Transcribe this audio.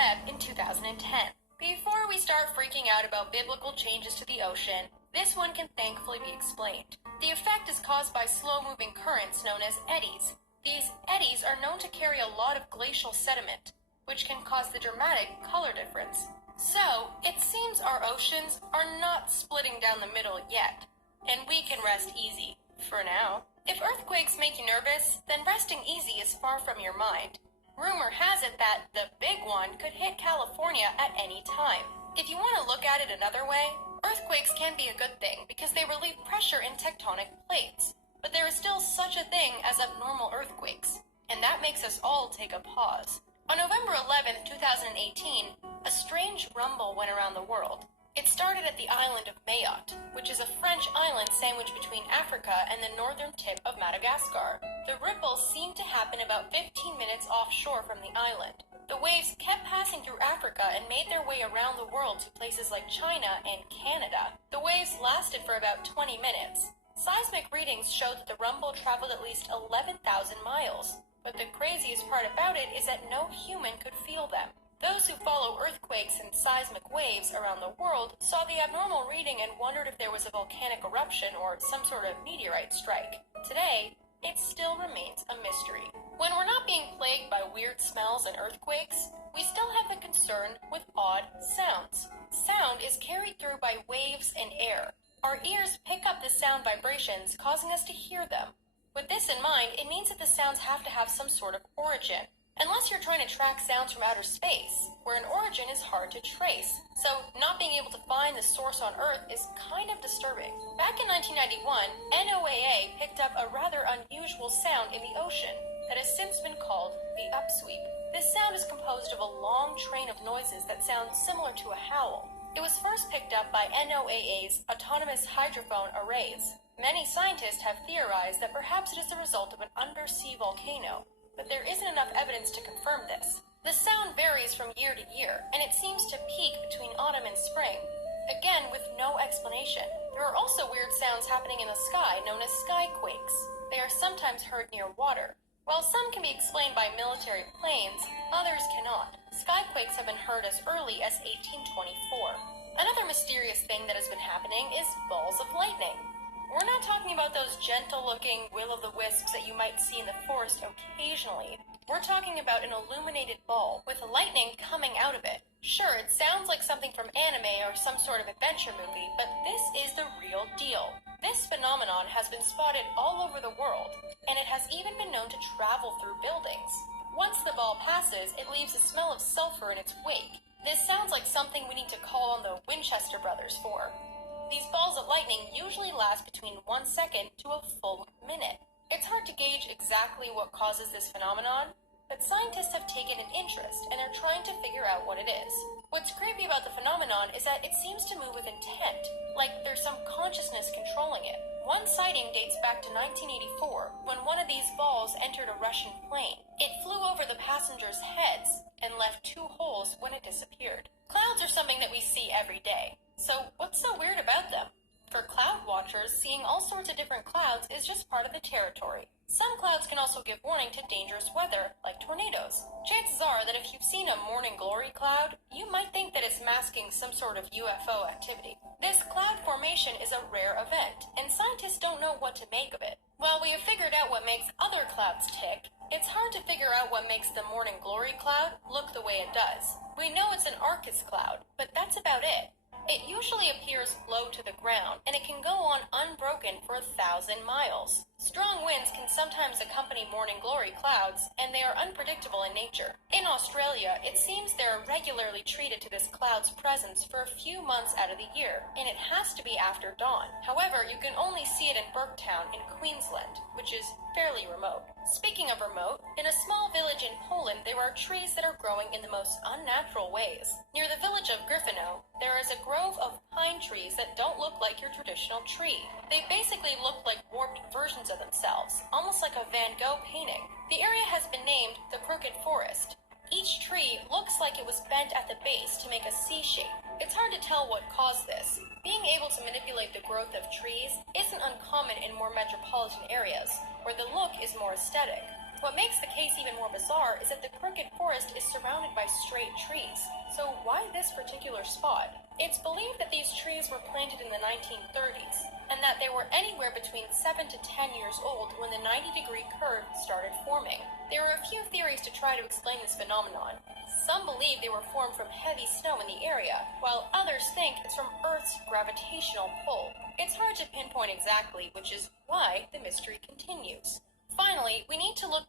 web in 2010. Before we start freaking out about biblical changes to the ocean, this one can thankfully be explained. The effect is caused by slow-moving currents known as eddies. These eddies are known to carry a lot of glacial sediment, which can cause the dramatic color difference. So, it seems our oceans are not splitting down the middle yet, and we can rest easy, for now. If earthquakes make you nervous, then resting easy is far from your mind. Rumor has it that the big one could hit California at any time. If you want to look at it another way, earthquakes can be a good thing because they relieve pressure in tectonic plates. But there is still such a thing as abnormal earthquakes, and that makes us all take a pause. On November 11, 2018, a strange rumble went around the world. It started at the island of Mayotte, which is a French island sandwiched between Africa and the northern tip of Madagascar. The ripples seemed to happen about 15 minutes offshore from the island. The waves kept passing through Africa and made their way around the world to places like China and Canada. The waves lasted for about 20 minutes. Seismic readings showed that the rumble traveled at least 11,000 miles. But the craziest part about it is that no human could feel them. Those who follow earthquakes and seismic waves around the world saw the abnormal reading and wondered if there was a volcanic eruption or some sort of meteorite strike. Today, it still remains a mystery. When we're not being plagued by weird smells and earthquakes, we still have the concern with odd sounds. Sound is carried through by waves and air. Our ears pick up the sound vibrations, causing us to hear them. With this in mind, it means that the sounds have to have some sort of origin. Unless you're trying to track sounds from outer space, where an origin is hard to trace. So, not being able to find the source on Earth is kind of disturbing. Back in 1991, NOAA picked up a rather unusual sound in the ocean that has since been called the upsweep. This sound is composed of a long train of noises that sound similar to a howl. It was first picked up by NOAA's Autonomous Hydrophone Arrays. Many scientists have theorized that perhaps it is the result of an undersea volcano, but there isn't enough evidence to confirm this. The sound varies from year to year, and it seems to peak between autumn and spring, again with no explanation. There are also weird sounds happening in the sky known as skyquakes. They are sometimes heard near water. While some can be explained by military planes, others cannot. Skyquakes have been heard as early as 1824. Another mysterious thing that has been happening is balls of lightning. We're not talking about those gentle-looking will-o'-the-wisps that you might see in the forest occasionally. We're talking about an illuminated ball with lightning coming out of it. Sure, it sounds like something from anime or some sort of adventure movie, but this is the real deal. This phenomenon has been spotted all over the world, and it has even been known to travel through buildings. Once the ball passes, it leaves a smell of sulfur in its wake. This sounds like something we need to call on the Winchester brothers for. These balls of lightning usually last between 1 second to a full minute. It's hard to gauge exactly what causes this phenomenon, but scientists have taken an interest and are trying to figure out what it is. What's creepy about the phenomenon is that it seems to move with intent, like there's some consciousness controlling it. One sighting dates back to 1984, when one of these balls entered a Russian plane. It flew over the passengers' heads and left 2 holes when it disappeared. Clouds are something that we see every day. So, what's so weird about them? For cloud watchers, seeing all sorts of different clouds is just part of the territory. Some clouds can also give warning to dangerous weather, like tornadoes. Chances are that if you've seen a morning glory cloud, you might think that it's masking some sort of UFO activity. This cloud formation is a rare event, and scientists don't know what to make of it. While we have figured out what makes other clouds tick, it's hard to figure out what makes the morning glory cloud look the way it does. We know it's an Arcus cloud, but that's about it. It usually appears low to the ground, and it can go on unbroken for 1,000 miles. Strong winds can sometimes accompany morning glory clouds, and they are unpredictable in nature. In Australia, it seems they're regularly treated to this cloud's presence for a few months out of the year, and it has to be after dawn. However, you can only see it in Burketown in Queensland, which is fairly remote. Speaking of remote, in a small village in Poland, there are trees that are growing in the most unnatural ways. Near the village of Gryfino, there is a grove of pine trees that don't look like your traditional tree. They basically look like warped versions of themselves, almost like a Van Gogh painting. The area has been named the Crooked Forest. Each tree looks like it was bent at the base to make a C shape. It's hard to tell what caused this. Being able to manipulate the growth of trees isn't uncommon in more metropolitan areas, where the look is more aesthetic. What makes the case even more bizarre is that the Crooked Forest is surrounded by straight trees. So why this particular spot? It's believed that these trees were planted in the 1930s, and that they were anywhere between 7 to 10 years old when the 90-degree curve started forming. There are a few theories to try to explain this phenomenon. Some believe they were formed from heavy snow in the area, while others think it's from Earth's gravitational pull. It's hard to pinpoint exactly, which is why the mystery continues. Finally, we need to look to